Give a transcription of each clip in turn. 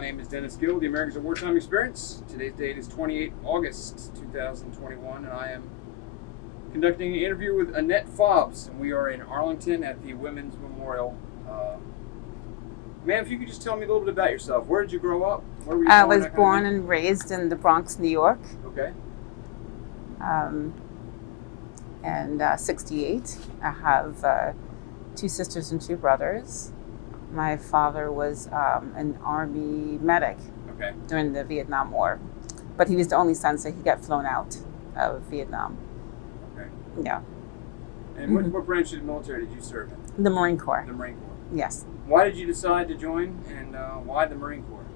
My name is Dennis Gill, the Americans of Wartime Experience. Today's date is 28 August 2021, and I am conducting an interview with Annette Fobbs, and we are in Arlington at the Women's Memorial. Ma'am, if you could just tell me a little bit about yourself. Where did you grow up? Where were you I born, was born and raised in the Bronx, New York. Okay. And 68. I have 2 sisters and 2 brothers. My father was an Army medic during the Vietnam War, but he was the only son, so he got flown out of Vietnam. Okay. Yeah. And what branch of the military did you serve in? The Marine Corps. The Marine Corps. Yes. Why did you decide to join, and why the Marine Corps?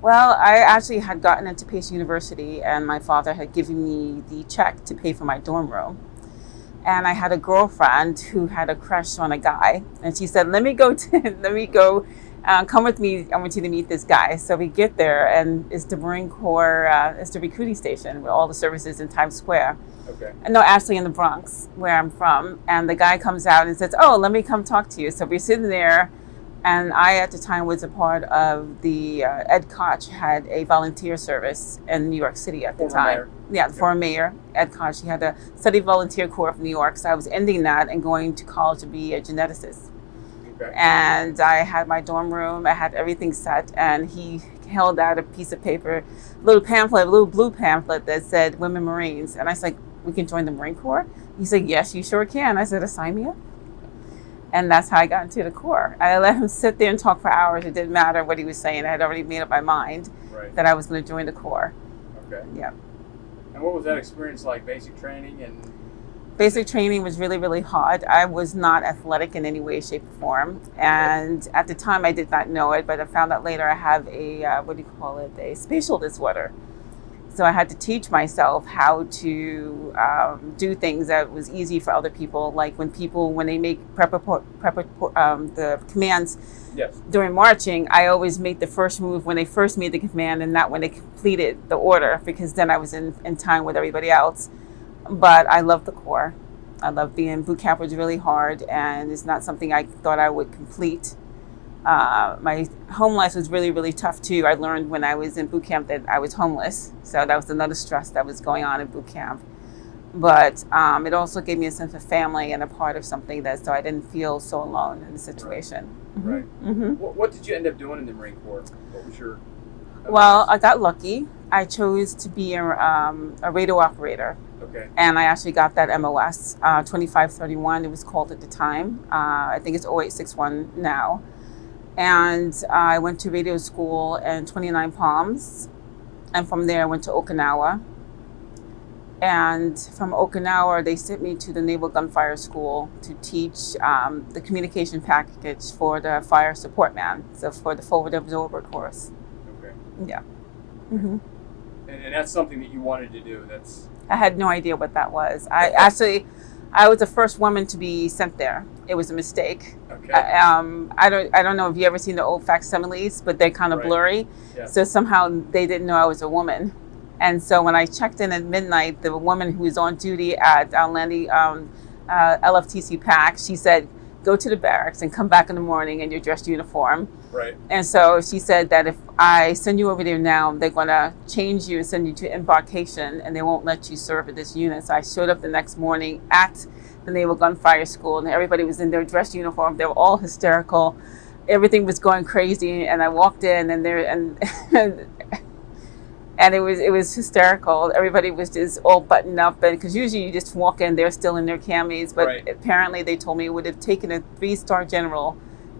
Well, I actually had gotten into Pace University, and my father had given me the check to pay for my dorm room. And I had a girlfriend who had a crush on a guy, and she said, come with me. I want you to meet this guy. So we get there, and it's the Marine Corps, it's the recruiting station with all the services in Times Square. Okay. No, actually in the Bronx, where I'm from. And the guy comes out and says, oh, let me come talk to you. So we're sitting there, and I, at the time, was a part of the, Ed Koch had a volunteer service in New York City at the time. Mayor. Yeah, the former mayor, Ed Koch. He had a study volunteer corps of New York. So I was ending that and going to college to be a geneticist. Okay. And I had my dorm room. I had everything set. And he held out a piece of paper, a little blue pamphlet that said Women Marines. And I said, we can join the Marine Corps? He said, yes, you sure can. I said, assign me up. And that's how I got into the Corps. I let him sit there and talk for hours. It didn't matter what he was saying. I had already made up my mind that I was going to join the Corps. Okay. Yeah. And what was that experience like? Basic training and... Basic training was really, really hard. I was not athletic in any way, shape, or form. And at the time, I did not know it, but I found out later I have a, a spatial disorder. So I had to teach myself how to do things that was easy for other people. Like when they make the commands during marching, I always make the first move when they first made the command and not when they completed the order, because then I was in time with everybody else. But I love the Corps. I love being boot camp. Was really hard, and it's not something I thought I would complete. My home life was really, really tough too. I learned when I was in boot camp that I was homeless. So that was another stress that was going on in boot camp. But it also gave me a sense of family and a part of something so I didn't feel so alone in the situation. Right. Mm-hmm. What did you end up doing in the Marine Corps? What was your... Well, I got lucky. I chose to be a radio operator. Okay. And I actually got that MOS, 2531, it was called at the time. I think it's 0861 now. And I went to radio school in 29 Palms. And from there I went to Okinawa. And from Okinawa, they sent me to the Naval Gunfire School to teach the communication package for the fire support man, so for the forward absorber course. Okay. Yeah. Mm-hmm. And that's something that you wanted to do. I had no idea what that was. I was the first woman to be sent there. It was a mistake. Okay. I don't know if you ever seen the old facsimiles, but they're kind of blurry. Yeah. So somehow they didn't know I was a woman. And so when I checked in at midnight, the woman who was on duty at LFTC PAC, she said, go to the barracks and come back in the morning in your dress uniform. Right. And so she said that if I send you over there now, they're going to change you and send you to embarkation, and they won't let you serve at this unit. So I showed up the next morning at the Naval Gunfire School, and everybody was in their dress uniform. They were all hysterical. Everything was going crazy, and I walked in, and and it was hysterical. Everybody was just all buttoned up, and because usually you just walk in, they're still in their camis, but apparently they told me it would have taken a 3-star general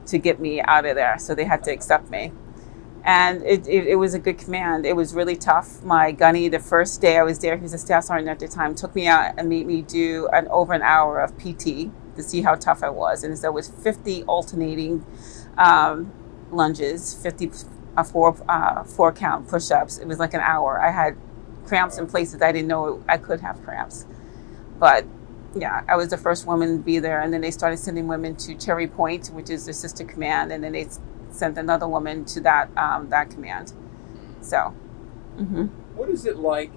to get me out of there, so they had to accept me. And it was a good command. It was really tough. My gunny, the first day I was there, he was a staff sergeant at the time, took me out and made me do over an hour of PT to see how tough I was. And so it was 50 alternating lunges, 50 four count push-ups. It was like an hour. I had cramps in places I didn't know I could have cramps. But yeah, I was the first woman to be there. And then they started sending women to Cherry Point, which is the sister command. And then they sent another woman to that command. So. Mm-hmm. What is it like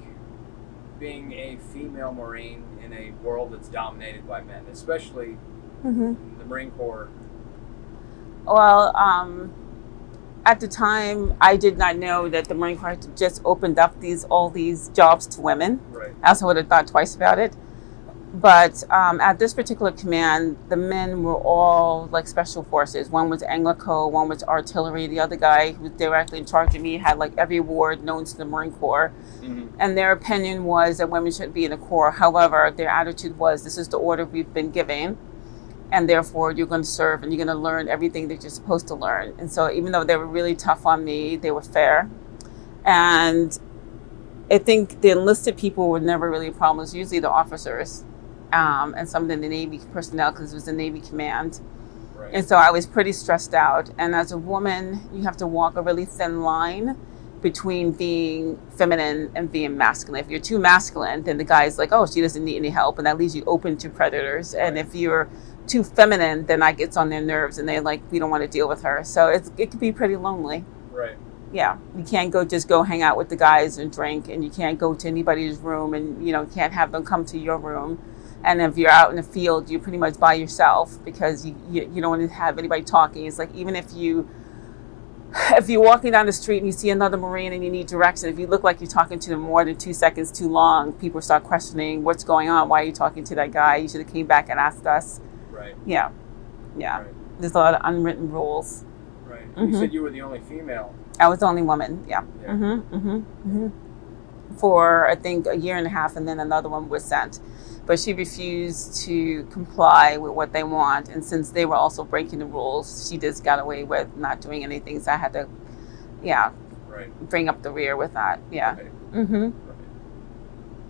being a female Marine in a world that's dominated by men, especially the Marine Corps? Well, at the time, I did not know that the Marine Corps had just opened up all these jobs to women. Right. Else I would have thought twice about it. But at this particular command, the men were all like special forces. One was Anglico, one was artillery. The other guy who was directly in charge of me had like every award known to the Marine Corps. Mm-hmm. And their opinion was that women shouldn't be in the Corps. However, their attitude was, this is the order we've been given, and therefore you're going to serve and you're going to learn everything that you're supposed to learn. And so even though they were really tough on me, they were fair. And I think the enlisted people were never really a problem. It was usually the officers. And some of the Navy personnel, because it was the Navy command. Right. And so I was pretty stressed out. And as a woman, you have to walk a really thin line between being feminine and being masculine. If you're too masculine, then the guy's like, oh, she doesn't need any help. And that leaves you open to predators. Right. And if you're too feminine, then that gets on their nerves and they're like, we don't want to deal with her. So it can be pretty lonely. Right. Yeah. You can't just go hang out with the guys and drink, and you can't go to anybody's room, and, can't have them come to your room. And if you're out in the field, you're pretty much by yourself because you don't want to have anybody talking. It's like, even if you're walking down the street and you see another Marine and you need direction, if you look like you're talking to them more than 2 seconds too long, people start questioning what's going on. Why are you talking to that guy? You should have came back and asked us. Right. Yeah. Right. There's a lot of unwritten rules. Right. Mm-hmm. You said you were the only female. I was the only woman. Yeah. Mm-hmm. Mm-hmm. Mm-hmm. For I think a year and a half, and then another one was sent. But she refused to comply with what they want. And since they were also breaking the rules, she just got away with not doing anything. So I had to, bring up the rear with that. Yeah. Right. Mm-hmm.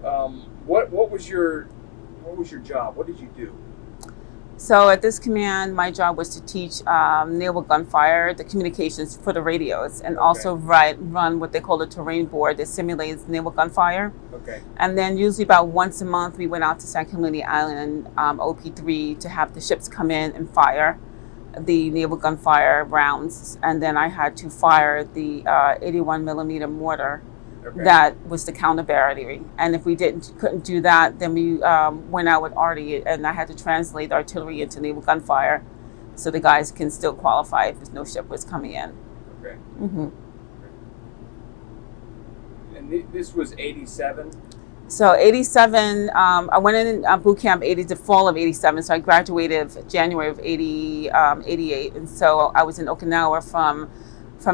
Right. What was your job? What did you do? So at this command, my job was to teach naval gunfire, the communications for the radios, and also run what they call the terrain board that simulates naval gunfire. Okay. And then usually about once a month, we went out to San Clemente Island, OP3, to have the ships come in and fire the naval gunfire rounds. And then I had to fire the 81 millimeter mortar. Okay. That was the counter battery, and if we couldn't do that, then we went out with arty, and I had to translate artillery into naval gunfire, so the guys can still qualify if no ship was coming in. Okay. Mm-hmm. And this was 87. So 87, I went in boot camp the fall of 87. So I graduated January of 88, and so I was in Okinawa from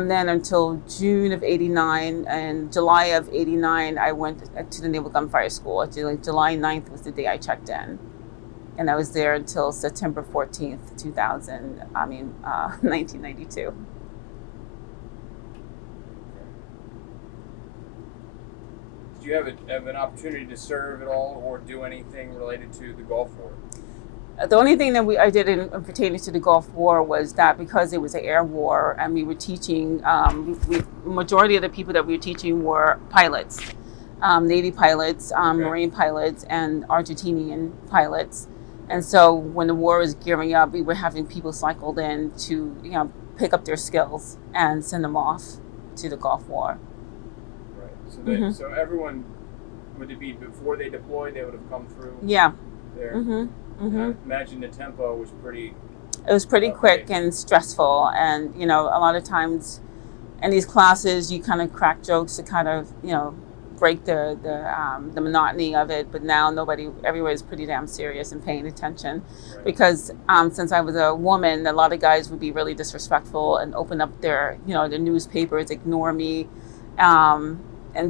then until June of 89, and July of 89, I went to the Naval Gunfire School. Actually, July 9th was the day I checked in. And I was there until September 14th, 1992. Did you have an opportunity to serve at all or do anything related to the Gulf War? The only thing that I did in pertaining to the Gulf War was that because it was an air war and we were teaching, majority of the people that we were teaching were pilots, Navy pilots, Marine pilots, and Argentinian pilots. And so when the war was gearing up, we were having people cycled in to pick up their skills and send them off to the Gulf War. Right. So so everyone, would it be before they deployed, they would have come through? Yeah. There. Mm-hmm. Mm-hmm. I imagine the tempo was pretty... It was pretty quick and stressful. And, a lot of times in these classes, you kind of crack jokes to kind of, break the monotony of it. But now everywhere is pretty damn serious and paying attention. Right. Because since I was a woman, a lot of guys would be really disrespectful and open up their newspapers, ignore me, and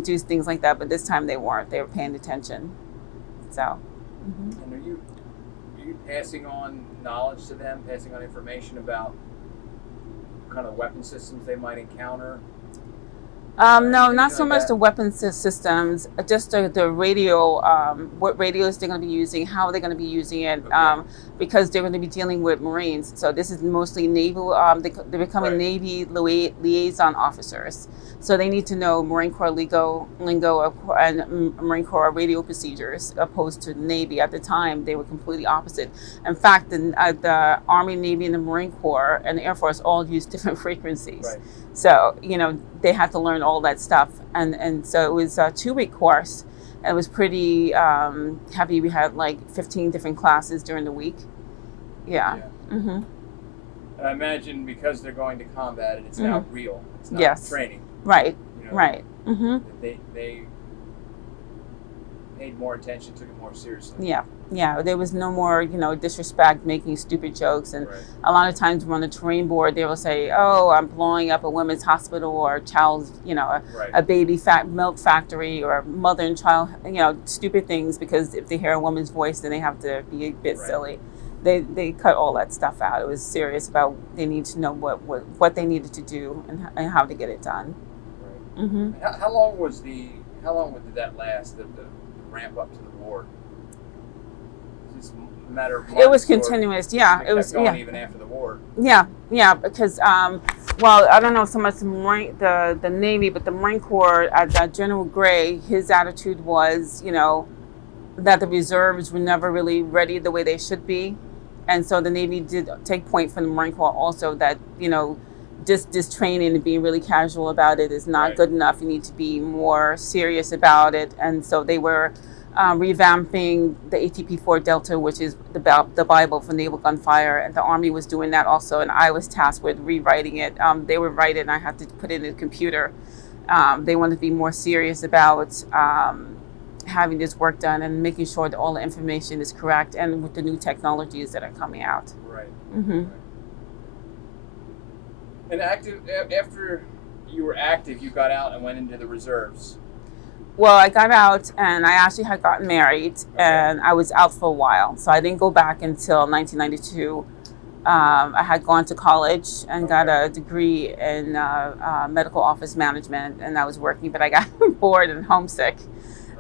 do things like that. But this time they weren't. They were paying attention. So... Mm-hmm. And are you passing on knowledge to them, passing on information about what kind of weapon systems they might encounter? No, not so much the weapon systems, just the radio, what radios they're going to be using, how they're going to be using it, because they're going to be dealing with Marines. So this is mostly naval, they're becoming Navy liaison officers. So they need to know Marine Corps lingo and Marine Corps radio procedures, opposed to Navy. At the time, they were completely opposite. In fact, the Army, Navy, and the Marine Corps and the Air Force all use different frequencies. Right. So, they had to learn all that stuff. And so it was a 2-week course. It was pretty heavy. We had like 15 different classes during the week. Yeah. Mm-hmm. And I imagine because they're going to combat it, it's now real. It's not Yes. training. Right. You know, Right. They paid more attention, took it more seriously. Yeah. There was no more, disrespect, making stupid jokes. And Right. a lot of times on the terrain board, they will say, "Oh, I'm blowing up a women's hospital or a child's, a baby milk factory or a mother and child, stupid things," because if they hear a woman's voice, then they have to be a bit silly. They cut all that stuff out. It was serious about they need to know what they needed to do and how to get it done. Right. Mm-hmm. How long did that last? The ramp up to the war? Is this a matter of months? It was continuous. Yeah, it was. Going even after the war. Yeah, because well, I don't know so much the Navy, but the Marine Corps, General Gray, his attitude was, that the reserves were never really ready the way they should be. And so the Navy did take point from the Marine Corps also that, just training and being really casual about it is not good enough. You need to be more serious about it. And so they were revamping the ATP-4 Delta, which is the Bible for naval gunfire. And the Army was doing that also. And I was tasked with rewriting it. They would write it and I had to put it in the computer. They wanted to be more serious about having this work done and making sure that all the information is correct and with the new technologies that are coming out. Right. Mm-hmm. Right. And after you were active, you got out and went into the reserves. Well, I got out and I actually had gotten married and I was out for a while. So I didn't go back until 1992. I had gone to college and got a degree in medical office management and I was working, but I got bored and homesick.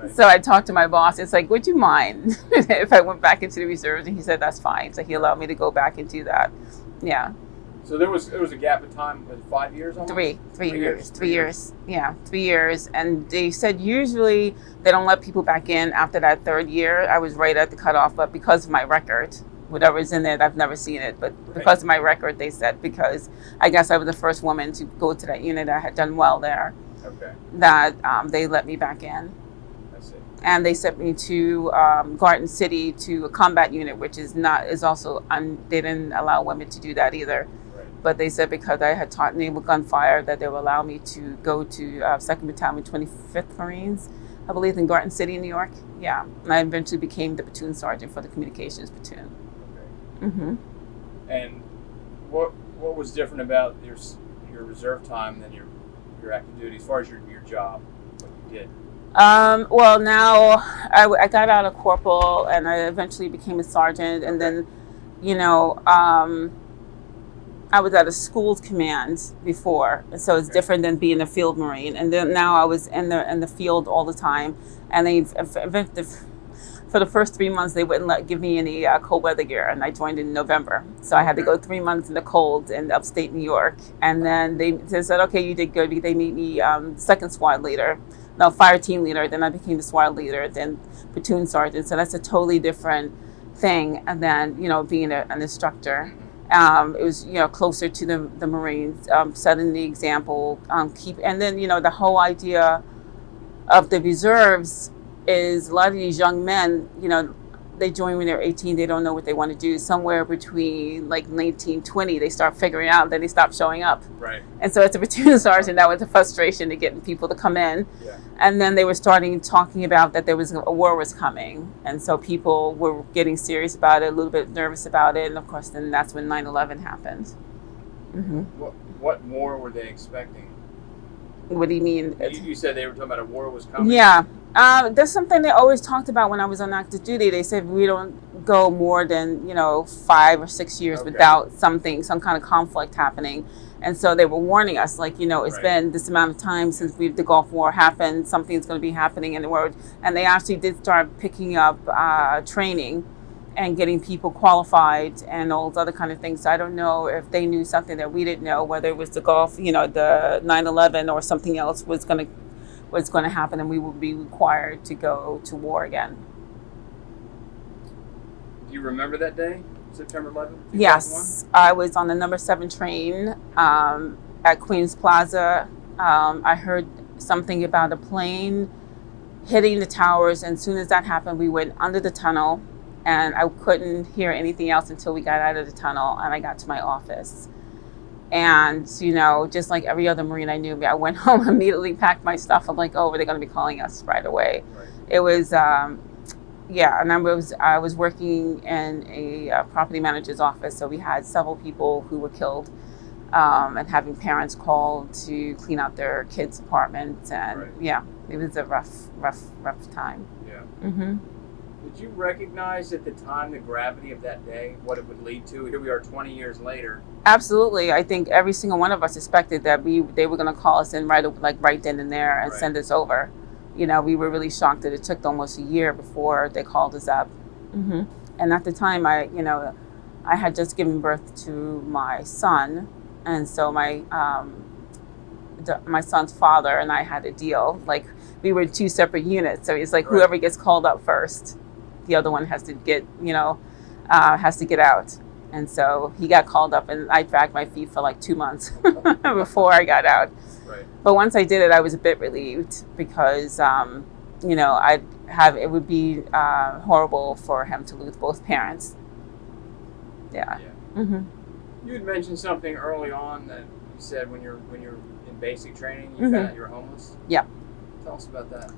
Right. So I talked to my boss. It's like, would you mind if I went back into the reserves? And he said, that's fine. So he allowed me to go back and do that. Yeah. So there was a gap of time, was it 5 years almost? Three years. Yeah, 3 years. And they said usually they don't let people back in after that third year. I was right at the cutoff, but because of my record, whatever's in it, I've never seen it. But because of my record, they said, because I guess I was the first woman to go to that unit. I had done well there. Okay. That they let me back in. And they sent me to Garden City to a combat unit, which is also they didn't allow women to do that either. Right. But they said because I had taught naval gunfire that they would allow me to go to 2nd Battalion, 25th Marines, I believe in Garden City, New York. Yeah, and I eventually became the platoon sergeant for the communications platoon. Okay. Mm-hmm. And what was different about your reserve time than your active duty as far as your job, what you did? Well, now I got out of corporal and I eventually became a sergeant. And then, I was at a school's command before. So it's different than being a field Marine. And then now I was in the field all the time. And for the first 3 months, they wouldn't give me any cold weather gear. And I joined in November. So I had to go 3 months in the cold in upstate New York. And then they said, okay, you did good. They made me second squad leader. No, fire team leader. Then I became the squad leader, then platoon sergeant. So that's a totally different thing than, being an instructor. It was, closer to the Marines, setting the example, and then, the whole idea of the reserves is a lot of these young men, they join when they're 18, they don't know what they want to do. Somewhere between like 19, 20, they start figuring out, then they stop showing up. Right. And so as a platoon sergeant, that was the frustration to getting people to come in. Yeah. And then they were talking about that there was a war was coming. And so people were getting serious about it, a little bit nervous about it. And of course, then that's when 9/11 happened. Mm-hmm. What war were they expecting? What do you mean? You said they were talking about a war was coming. Yeah. There's something they always talked about when I was on active duty. They said we don't go more than 5 or 6 years without some kind of conflict happening, and so they were warning us it's been this amount of time since the Gulf War happened. Something's going to be happening in the world, and they actually did start picking up training and getting people qualified and all those other kind of things. So I don't know if they knew something that we didn't know, whether it was the Gulf, the 9/11 or something else was going to happen and we would be required to go to war again. Do you remember that day, September 11th? Yes, I was on the number 7 train at Queens Plaza. I heard something about a plane hitting the towers, and as soon as that happened, we went under the tunnel And I couldn't hear anything else until we got out of the tunnel and I got to my office. And, just like every other Marine I knew, I went home, immediately packed my stuff. I'm like, oh, they're going to be calling us right away. Right. It was, and I was working in a property manager's office. So we had several people who were killed, and having parents call to clean out their kids' apartments. And it was a rough time. Yeah. Mm-hmm. Did you recognize at the time the gravity of that day, what it would lead to? Here we are 20 years later. Absolutely. I think every single one of us expected that they were going to call us in right then and there and send us over. We were really shocked that it took almost a year before they called us up. Mm-hmm. And at the time, I had just given birth to my son. And so my son's father and I had a deal. Like, we were 2 separate units. So it's like whoever gets called up first, the other one has to get out. And so he got called up, and I dragged my feet for like 2 months before I got out. Right. But once I did it, I was a bit relieved because, it would be horrible for him to lose both parents. Yeah. Mm-hmm. You had mentioned something early on that you said when you're in basic training, you found out you were homeless. Yeah. Tell us about that.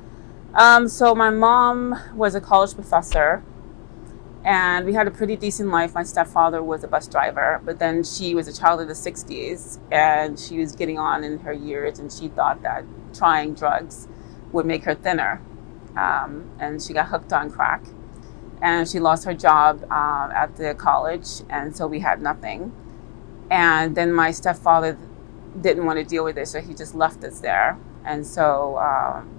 So my mom was a college professor, and we had a pretty decent life. My stepfather was a bus driver, but then she was a child of the 60s, and she was getting on in her years, and she thought that trying drugs would make her thinner. And she got hooked on crack, and she lost her job at the college, and so we had nothing. And then my stepfather didn't want to deal with it, so he just left us there. And so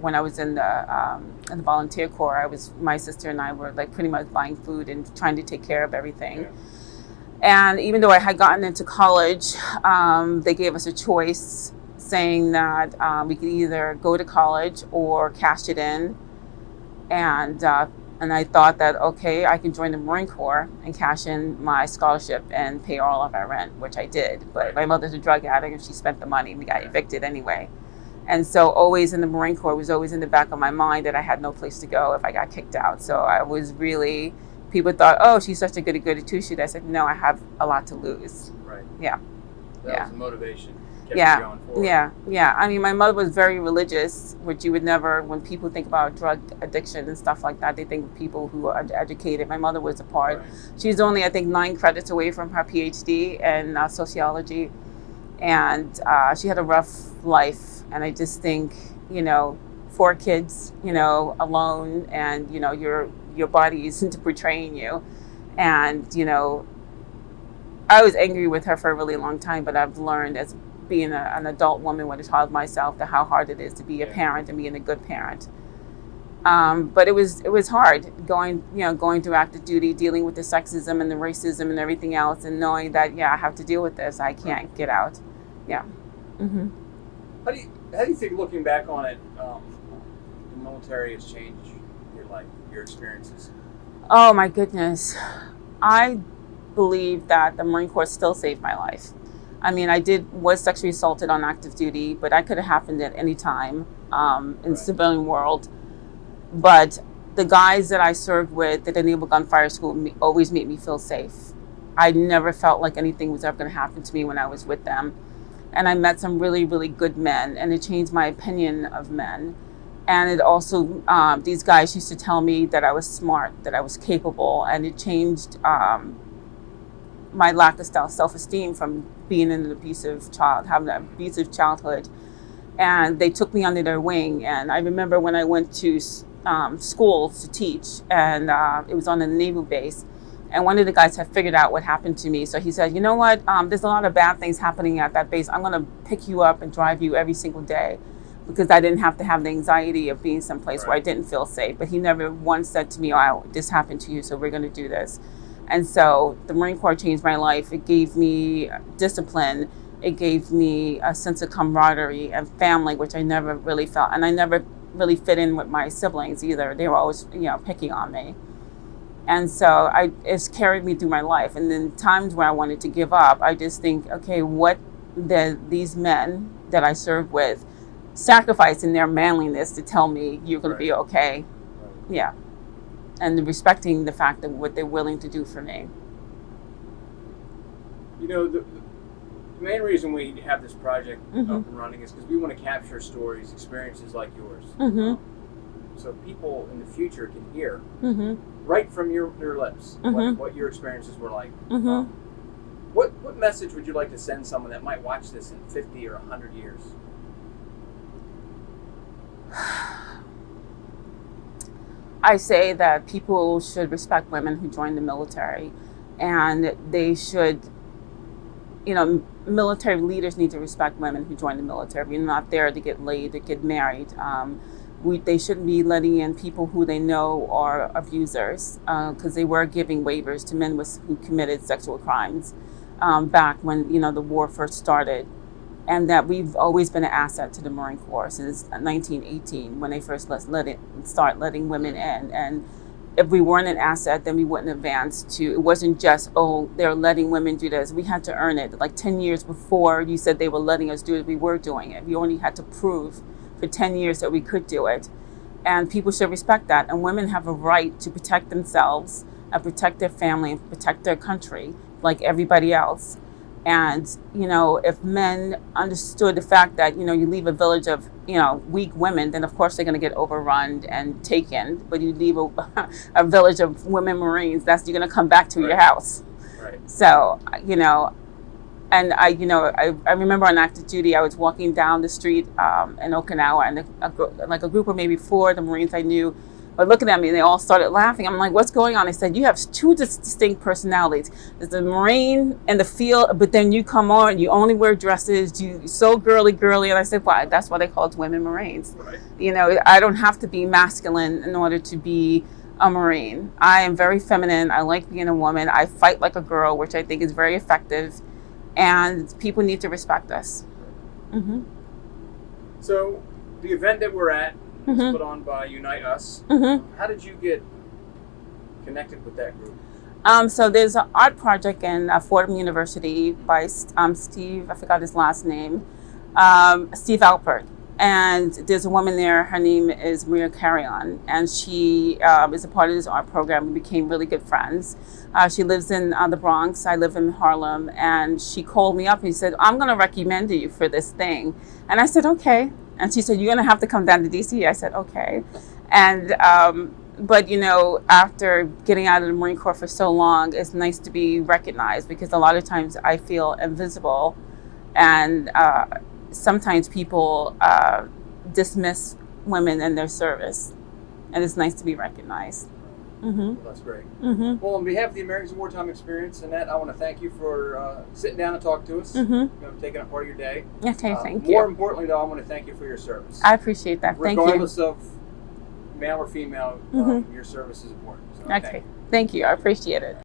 when I was in the volunteer corps, my sister and I were like pretty much buying food and trying to take care of everything. Yeah. And even though I had gotten into college, they gave us a choice saying that we could either go to college or cash it in. And I thought that, okay, I can join the Marine Corps and cash in my scholarship and pay all of our rent, which I did. But my mother's a drug addict and she spent the money and we got evicted anyway. And so always in the Marine Corps was always in the back of my mind that I had no place to go if I got kicked out. So I was really, people thought, oh, she's such a goody two-shoot. I said, no, I have a lot to lose. Right. Yeah. That was the motivation. Kept you going forward. Yeah. I mean, my mother was very religious, which you would never, when people think about drug addiction and stuff like that, they think of people who are educated. My mother was a part. Right. She was only, I think, 9 credits away from her PhD in sociology. And she had a rough life. And I just think, 4 kids, alone, and, your body isn't portraying you. And, I was angry with her for a really long time, but I've learned as being an adult woman with a child myself, that how hard it is to be a parent and being a good parent. But it was hard going through active duty, dealing with the sexism and the racism and everything else, and knowing that, I have to deal with this. I can't get out. Yeah. Mm-hmm. How do you think, looking back on it, the military has changed your life, your experiences? Oh my goodness. I believe that the Marine Corps still saved my life. I mean, was sexually assaulted on active duty, but that could have happened at any time in the civilian world. But the guys that I served with at the Naval Gunfire School always made me feel safe. I never felt like anything was ever going to happen to me when I was with them. And I met some really, really good men, and it changed my opinion of men. And it also, these guys used to tell me that I was smart, that I was capable, and it changed my lack of self-esteem from being an abusive child, having an abusive childhood. And they took me under their wing. And I remember when I went to school to teach, and it was on a naval base. And one of the guys had figured out what happened to me. So he said, you know what, there's a lot of bad things happening at that base. I'm going to pick you up and drive you every single day, because I didn't have to have the anxiety of being someplace where I didn't feel safe. But he never once said to me, oh, this happened to you, so we're going to do this. And so the Marine Corps changed my life. It gave me discipline. It gave me a sense of camaraderie and family, which I never really felt. And I never really fit in with my siblings either. They were always, picking on me. And so it's carried me through my life. And then times where I wanted to give up, I just think, okay, what these men that I served with sacrificing their manliness to tell me you're going to be okay. Yeah. and respecting the fact that what they're willing to do for me. You know, the main reason we have this project Mm-hmm. up and running is because we want to capture stories, experiences like yours. Mm-hmm. So people in the future can hear Mm-hmm. right from your lips Mhm. what your experiences were like. Mm-hmm. What message would you like to send someone that might watch this in 50 or 100 years? I say that people should respect women who join the military, and they should, military leaders need to respect women who join the military. We're not there to get laid, to get married. They shouldn't be letting in people who they know are abusers, because they were giving waivers to men who committed sexual crimes back when the war first started. And that we've always been an asset to the Marine Corps since 1918 when they first start letting women in. And if we weren't an asset, then we wouldn't advance to, it wasn't just, they're letting women do this. We had to earn it. Like 10 years before you said they were letting us do it, we were doing it. We only had to prove for 10 years that we could do it. And people should respect that. And women have a right to protect themselves and protect their family and protect their country like everybody else. And, if men understood the fact that, you leave a village of, weak women, then of course they're going to get overrun and taken. But you leave a village of women Marines, you're going to come back to your house. Right. So, and I remember on active duty, I was walking down the street in Okinawa, and a group of maybe 4 of the Marines I knew were looking at me, and they all started laughing. I'm like, what's going on? They said, you have 2 distinct personalities. There's the Marine in the field, but then you come on, you only wear dresses, you're so girly. And I said, why? That's why they call it women Marines. Right. I don't have to be masculine in order to be a Marine. I am very feminine. I like being a woman. I fight like a girl, which I think is very effective. And people need to respect us. Mm-hmm. So the event that we're at is Mm-hmm. put on by Unite Us. Mm-hmm. How did you get connected with that group? So there's an art project in Fordham University by Steve, I forgot his last name, Steve Alpert. And there's a woman there, her name is Maria Carrion, and she is a part of this art program. We became really good friends. She lives in the Bronx, I live in Harlem, and she called me up and she said, I'm going to recommend you for this thing. And I said, okay. And she said, you're going to have to come down to DC. I said, okay. And, but after getting out of the Marine Corps for so long, it's nice to be recognized, because a lot of times I feel invisible, and sometimes people dismiss women in their service, and it's nice to be recognized. Mm-hmm. Well, that's great. Mm-hmm. Well, on behalf of the Americans Wartime Experience, Annette, I want to thank you for sitting down and talking to us, Mm-hmm. Taking up part of your day. Okay, thank More you. importantly, though, I want to thank you for your service. I appreciate that. Thank you. Regardless of male or female, Mm-hmm. your service is important. So Okay, thank you. I appreciate it.